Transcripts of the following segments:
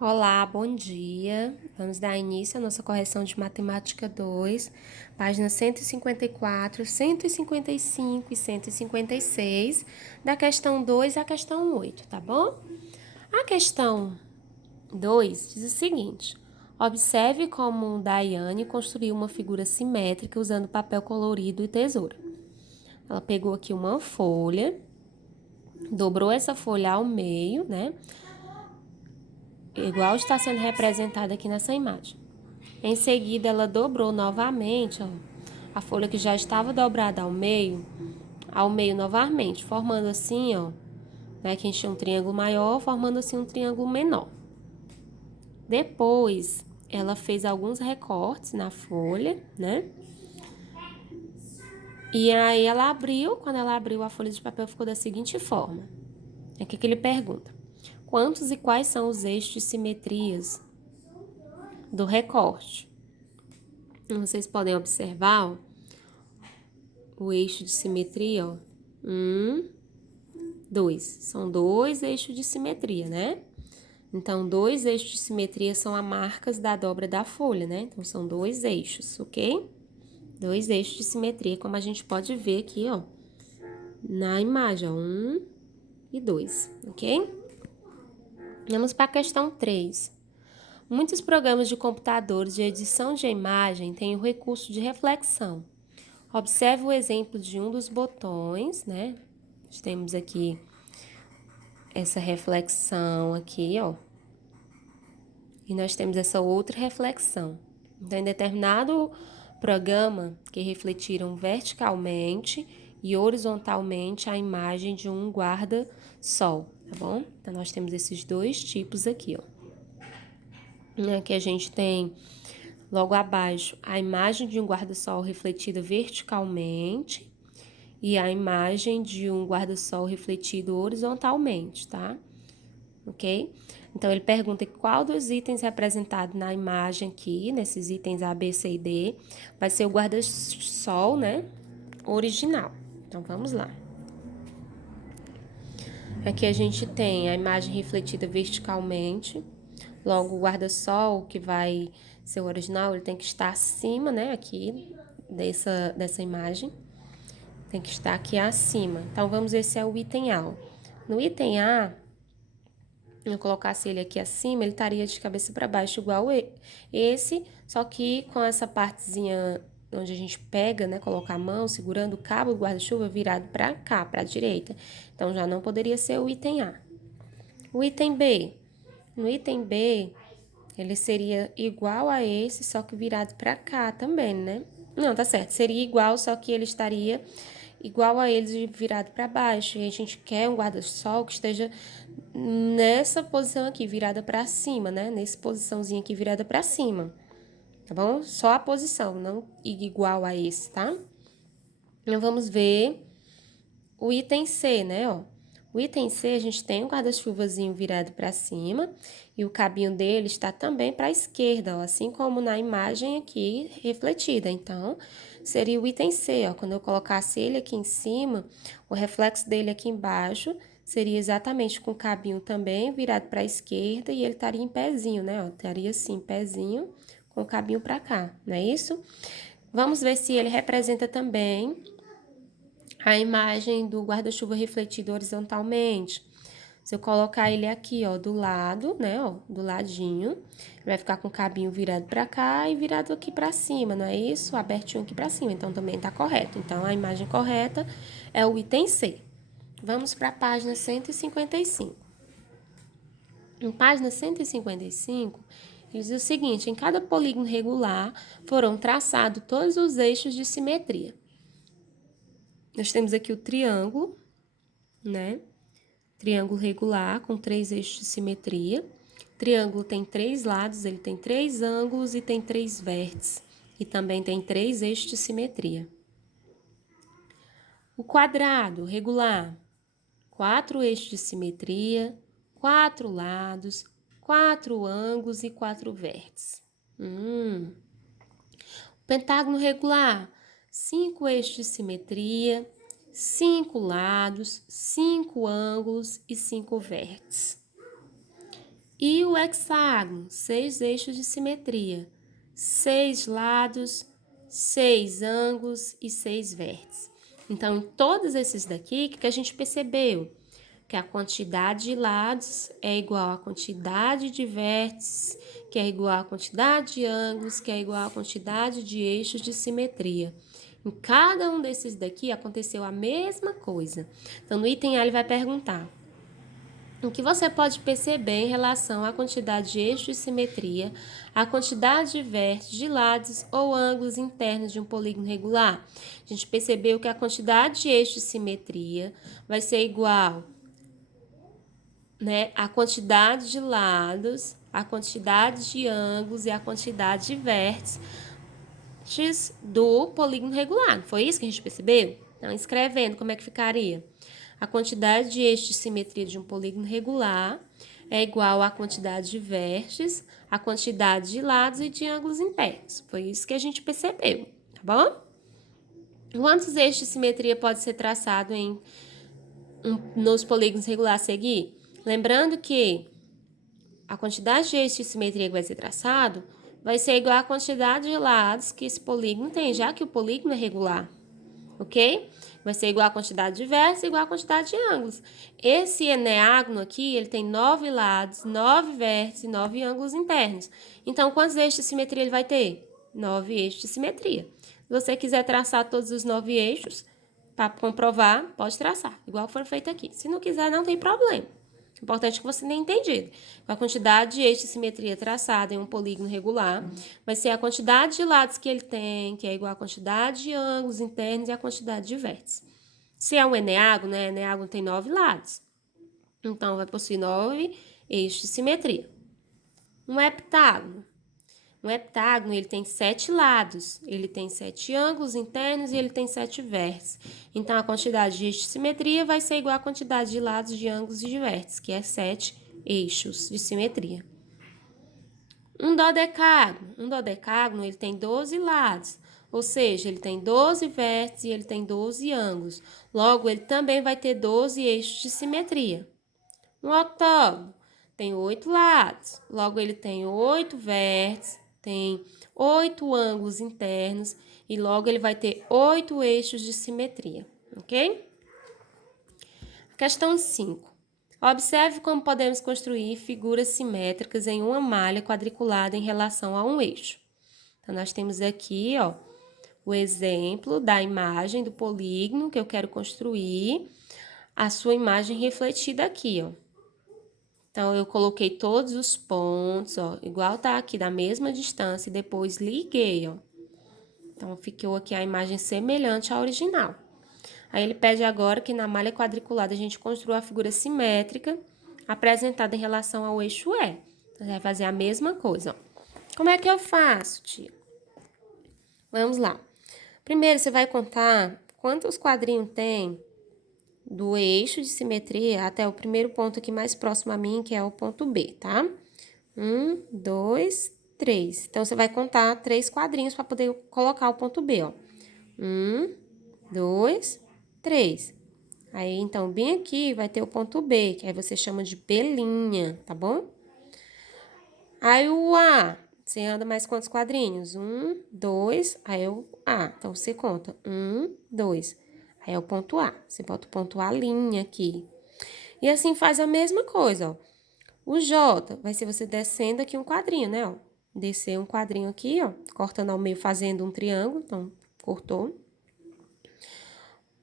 Olá, bom dia. Vamos dar início à nossa correção de matemática 2, páginas 154, 155 e 156, da questão 2 à questão 8, tá bom? A questão 2 diz o seguinte: observe como Daiane construiu uma figura simétrica usando papel colorido e tesoura. Ela pegou aqui uma folha, dobrou essa folha ao meio, né? Igual está sendo representada aqui nessa imagem. Em seguida, ela dobrou novamente, ó, a folha que já estava dobrada ao meio novamente, formando assim, ó, né, que encheu um triângulo maior, formando assim um triângulo menor. Depois, ela fez alguns recortes na folha, né? E aí ela abriu, quando ela abriu, a folha de papel ficou da seguinte forma. É que ele pergunta: quantos e quais são os eixos de simetrias do recorte? Vocês podem observar, ó, o eixo de simetria, ó. 2. São dois eixos de simetria, né? Então, dois eixos de simetria são as marcas da dobra da folha, né? Então, são dois eixos, ok? Dois eixos de simetria, como a gente pode ver aqui, ó, na imagem, ó, 1 e 2, ok? Vamos para a questão 3. Muitos programas de computadores de edição de imagem têm o recurso de reflexão. Observe o exemplo de um dos botões, né? Nós temos aqui essa reflexão aqui, ó. E nós temos essa outra reflexão. Então, em determinado programa que refletiram verticalmente e horizontalmente a imagem de um guarda-sol, tá bom? Então, nós temos esses dois tipos aqui, ó. Aqui a gente tem, logo abaixo, a imagem de um guarda-sol refletida verticalmente e a imagem de um guarda-sol refletido horizontalmente, tá? Ok? Então, ele pergunta qual dos itens representados na imagem aqui, nesses itens A, B, C e D, vai ser o guarda-sol, né, original. Então, vamos lá. Aqui a gente tem a imagem refletida verticalmente, logo o guarda-sol, que vai ser o original, ele tem que estar acima, né, aqui, dessa imagem. Tem que estar aqui acima. Então, vamos ver se é o item A. No item A, eu colocasse ele aqui acima, ele estaria de cabeça para baixo igual esse, só que com essa partezinha onde a gente pega, né, coloca a mão segurando o cabo do guarda-chuva virado para cá, para a direita. Então, já não poderia ser o item A. O item B. No item B, ele seria igual a esse, só que virado para cá também, né? Não, tá certo. Seria igual, só que ele estaria igual a eles virado para baixo. E a gente quer um guarda-sol que esteja nessa posição aqui, virada para cima, né? Nessa posiçãozinha aqui, virada para cima. Tá bom? Só a posição, não igual a esse, tá? Então, vamos ver o item C, né, ó. O item C, a gente tem um guarda-chuvazinho virado para cima e o cabinho dele está também para a esquerda, ó, assim como na imagem aqui refletida. Então, seria o item C, ó. Quando eu colocasse ele aqui em cima, o reflexo dele aqui embaixo seria exatamente com o cabinho também virado para a esquerda e ele estaria em pezinho, né, ó. Estaria assim, pezinho com o cabinho para cá, não é isso? Vamos ver se ele representa também a imagem do guarda-chuva refletido horizontalmente. Se eu colocar ele aqui, ó, do lado, né, ó, do ladinho, ele vai ficar com o cabinho virado para cá e virado aqui para cima, não é isso? Abertinho aqui para cima, então também tá correto. Então, a imagem correta é o item C. Vamos para a página 155. Em página 155, diz o seguinte: em cada polígono regular foram traçados todos os eixos de simetria. Nós temos aqui o triângulo, né? Triângulo regular com 3 eixos de simetria. Triângulo tem 3 lados, ele tem 3 ângulos e tem 3 vértices. E também tem 3 eixos de simetria. O quadrado regular, 4 eixos de simetria, 4 lados, 4 ângulos e 4 vértices. O pentágono regular, 5 eixos de simetria, 5 lados, 5 ângulos e 5 vértices. E o hexágono, 6 eixos de simetria, 6 lados, 6 ângulos e 6 vértices. Então, em todos esses daqui, o que a gente percebeu? Que a quantidade de lados é igual à quantidade de vértices, que é igual à quantidade de ângulos, que é igual à quantidade de eixos de simetria. Em cada um desses daqui aconteceu a mesma coisa. Então, no item A ele vai perguntar: o que você pode perceber em relação à quantidade de eixos de simetria, a quantidade de vértices, de lados ou ângulos internos de um polígono regular? A gente percebeu que a quantidade de eixos de simetria vai ser igual, né, a quantidade de lados, a quantidade de ângulos e a quantidade de vértices do polígono regular. Foi isso que a gente percebeu? Então, escrevendo, como é que ficaria? A quantidade de eixos de simetria de um polígono regular é igual à quantidade de vértices, a quantidade de lados e de ângulos internos. Foi isso que a gente percebeu, tá bom? Quantos eixos de simetria pode ser traçado nos polígonos regulares a seguir? Lembrando que a quantidade de eixos de simetria que vai ser traçado vai ser igual à quantidade de lados que esse polígono tem, já que o polígono é regular, ok? Vai ser igual à quantidade de vértices igual à quantidade de ângulos. Esse eneágono aqui, ele tem 9 lados, 9 vértices e 9 ângulos internos. Então, quantos eixos de simetria ele vai ter? 9 eixos de simetria. Se você quiser traçar todos os 9 eixos, para comprovar, pode traçar, igual foi feito aqui. Se não quiser, não tem problema. Importante que você tenha entendido. A quantidade de eixos de simetria traçada em um polígono regular vai ser a quantidade de lados que ele tem, que é igual à quantidade de ângulos internos e a quantidade de vértices. Se é um eneágono, né? Eneágono tem 9 lados. Então, vai possuir 9 eixos de simetria. Um heptágono. Um heptágono, ele tem 7 lados, ele tem 7 ângulos internos e ele tem 7 vértices. Então, a quantidade de eixos de simetria vai ser igual à quantidade de lados, de ângulos e de vértices, que é 7 eixos de simetria. Um dodecágono, ele tem 12 lados, ou seja, ele tem 12 vértices e ele tem 12 ângulos. Logo, ele também vai ter 12 eixos de simetria. Um octógono tem 8 lados, logo ele tem 8 vértices, tem 8 ângulos internos e logo ele vai ter 8 eixos de simetria, ok? Questão 5. Observe como podemos construir figuras simétricas em uma malha quadriculada em relação a um eixo. Então, nós temos aqui, ó, o exemplo da imagem do polígono que eu quero construir, a sua imagem refletida aqui, ó. Então, eu coloquei todos os pontos, ó, igual tá aqui, da mesma distância, e depois liguei, ó. Então, ficou aqui a imagem semelhante à original. Aí, ele pede agora que na malha quadriculada a gente construa a figura simétrica apresentada em relação ao eixo E. Então, você vai fazer a mesma coisa, ó. Como é que eu faço, tia? Vamos lá. Primeiro, você vai contar quantos quadrinhos tem do eixo de simetria até o primeiro ponto aqui mais próximo a mim, que é o ponto B, tá? 1, 2, 3. Então, você vai contar 3 quadrinhos para poder colocar o ponto B, ó. 1, 2, 3. Aí, então, bem aqui vai ter o ponto B, que aí você chama de B', tá bom? Aí, o A, você anda mais quantos quadrinhos? 1, 2, aí é o A. Então, você conta 1, 2. Aí é o ponto A. Você bota o ponto A' aqui. E assim faz a mesma coisa, ó. O J vai ser você descendo aqui um quadrinho, né, ó. Descer um quadrinho aqui, ó, cortando ao meio, fazendo um triângulo. Então, cortou.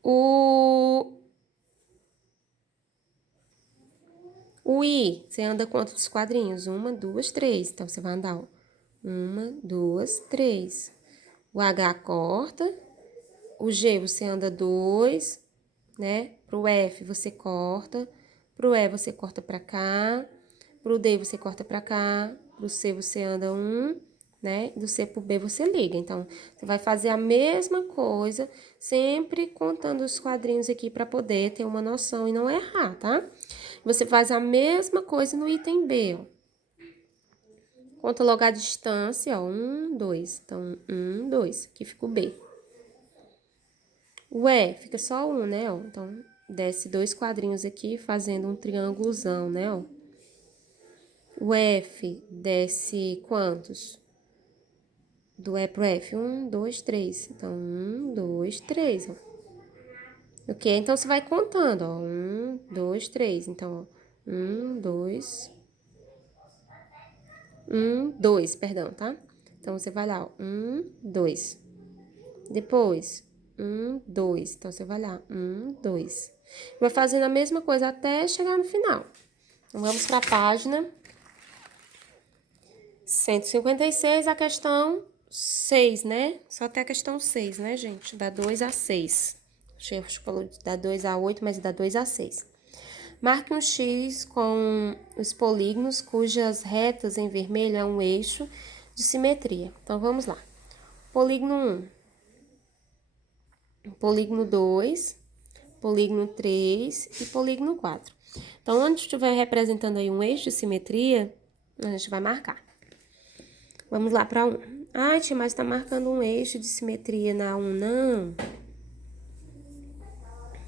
O I, você anda quantos quadrinhos? 1, 2, 3. Então, você vai andar, ó. 1, 2, 3. O H corta. O G você anda 2, né? Pro F você corta. Pro E você corta pra cá. Pro D você corta pra cá. Pro C você anda 1, né? Do C pro B você liga. Então, você vai fazer a mesma coisa, sempre contando os quadrinhos aqui pra poder ter uma noção e não errar, tá? Você faz a mesma coisa no item B, ó. Conta logo a distância, ó. 1, 2. Então, 1, 2. Aqui fica o B. O E fica só 1, né, ó. Então, desce 2 quadrinhos aqui, fazendo um triângulozão, né, ó. O F desce quantos? Do E pro F, 1, 2, 3. Então, 1, 2, 3, ó. Ok? Então, você vai contando, ó. 1, 2, 3. Então, ó. 1, 2. 1, 2, perdão, tá? Então, você vai lá, ó. 1, 2. Depois, 1, 2. Então, você vai lá, 1, 2. Vai fazendo a mesma coisa até chegar no final. Então, vamos para a página 156, a questão 6, né? Só até a questão 6, né, gente? Da 2 a 6. O chefe falou da 2 a 8, mas da 2 a 6. Marque um X com os polígonos cujas retas em vermelho é um eixo de simetria. Então, vamos lá. Polígono 1, polígono 2, polígono 3 e polígono 4. Então, onde estiver representando aí um eixo de simetria, a gente vai marcar. Vamos lá para 1. Ai, tia, mas tá marcando um eixo de simetria na 1, não.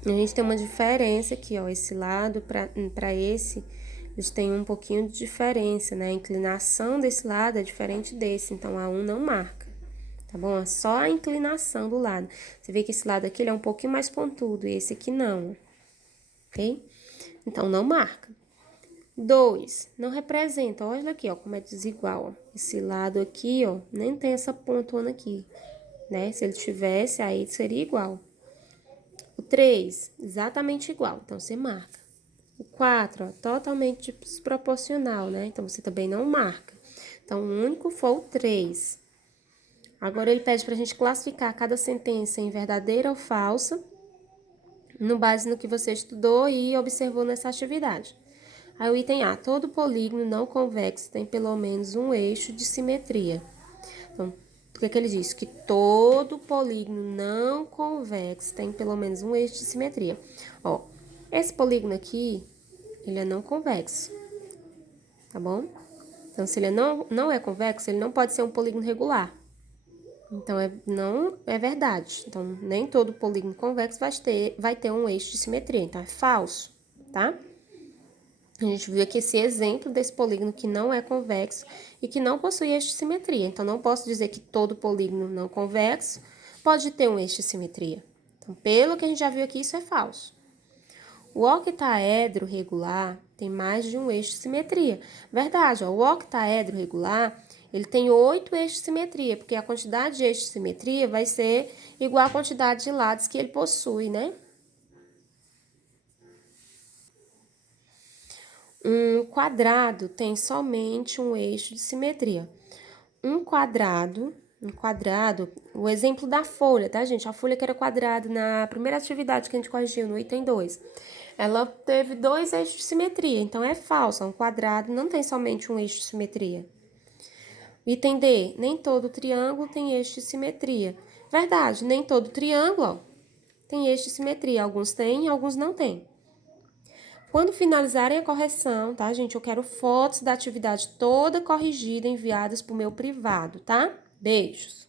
A gente tem uma diferença aqui, ó. Esse lado para esse, eles têm um pouquinho de diferença, né? A inclinação desse lado é diferente desse, então a 1 não marca, tá bom? É só a inclinação do lado. Você vê que esse lado aqui ele é um pouquinho mais pontudo e esse aqui não, ok? Então, não marca. 2, não representa. Olha aqui, ó, como é desigual, ó. Esse lado aqui, ó, nem tem essa pontona aqui, né? Se ele tivesse, aí seria igual. O 3, exatamente igual, então você marca. O 4, ó, totalmente desproporcional, né? Então, você também não marca. Então, o único foi o 3. Agora, ele pede pra gente classificar cada sentença em verdadeira ou falsa, no base no que você estudou e observou nessa atividade. Aí o item A, todo polígono não convexo tem pelo menos um eixo de simetria. Então, o que é que ele diz? Que todo polígono não convexo tem pelo menos um eixo de simetria. Ó, esse polígono aqui, ele é não convexo, tá bom? Então, se ele não é convexo, ele não pode ser um polígono regular. Então, não é verdade. Então, nem todo polígono convexo vai ter um eixo de simetria. Então, é falso, tá? A gente viu aqui esse exemplo desse polígono que não é convexo e que não possui eixo de simetria. Então, não posso dizer que todo polígono não convexo pode ter um eixo de simetria. Então, pelo que a gente já viu aqui, isso é falso. O octaedro regular tem mais de um eixo de simetria. Verdade, ó, o octaedro regular, ele tem 8 eixos de simetria, porque a quantidade de eixos de simetria vai ser igual à quantidade de lados que ele possui, né? Um quadrado tem somente um eixo de simetria. Um quadrado, o exemplo da folha, tá, gente? A folha que era quadrada na primeira atividade que a gente corrigiu, no item 2. Ela teve 2 eixos de simetria, então é falso. Um quadrado não tem somente um eixo de simetria. Item D, nem todo triângulo tem eixo de simetria. Verdade, nem todo triângulo, ó, tem eixo de simetria. Alguns têm, alguns não têm. Quando finalizarem a correção, tá, gente? Eu quero fotos da atividade toda corrigida enviadas pro meu privado, tá? Beijos!